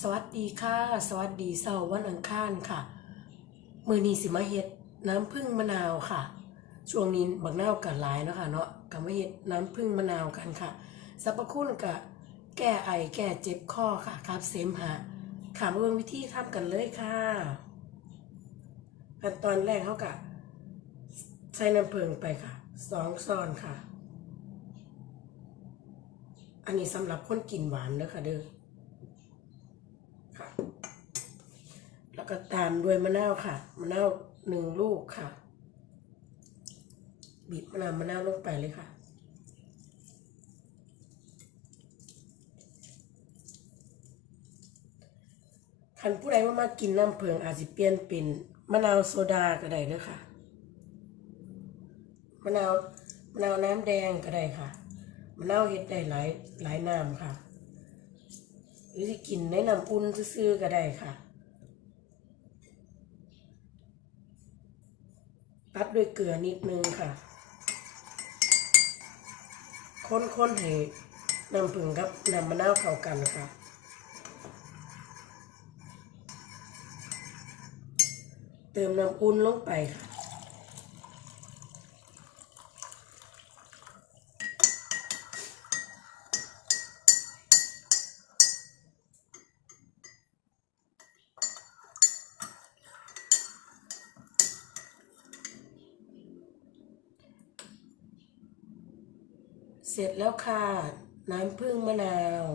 สวัสดีค่ะ สวัสดีเสาร์วันอังคารค่ะ มือนีสิมาเฮ็ดน้ำผึ้งมะนาวค่ะ ช่วงนี้บักนาวกันหลายเนาะคะเนาะก็มาเฮ็ดน้ำผึ้งมะนาวกันค่ะสรรพคุณก็แก้ไอแก้เจ็บคอค่ะครับเสมหะค่ะมาเบิ่งวิธีทำกันเลยค่ะขั้นตอนแรกเขาก็ใส่น้ำผึ้งไปค่ะสองช้อนค่ะ อันนี้สำหรับคนกินหวานเด้อค่ะเด้อ ค่ะ แล้วก็ตามด้วยมะนาวค่ะ มะนาวหนึ่งลูกค่ะ บีบมะนาวมะนาวลงไปเลยค่ะคันผู้ใดว่ามากินน้ำเพิงอาจจะเปลี่ยนเป็นมะนาวโซดาก็ได้เด้อค่ะ มะนาวมะนาวน้ำแดงก็ได้ค่ะ มะนาวเฮ็ดได้หลายหลายน้ำค่ะ หรือที่กินในน้ำอุ่นซื่อๆก็ได้ค่ะ ตัดด้วยเกลือนิดนึงค่ะ ค้นๆให้น้ำผึ้งกับน้ำมะนาวเข้ากันค่ะ เติมน้ำอุ่นลงไปค่ะ เสร็จแล้วค่ะ น้ำผึ้งมะนาว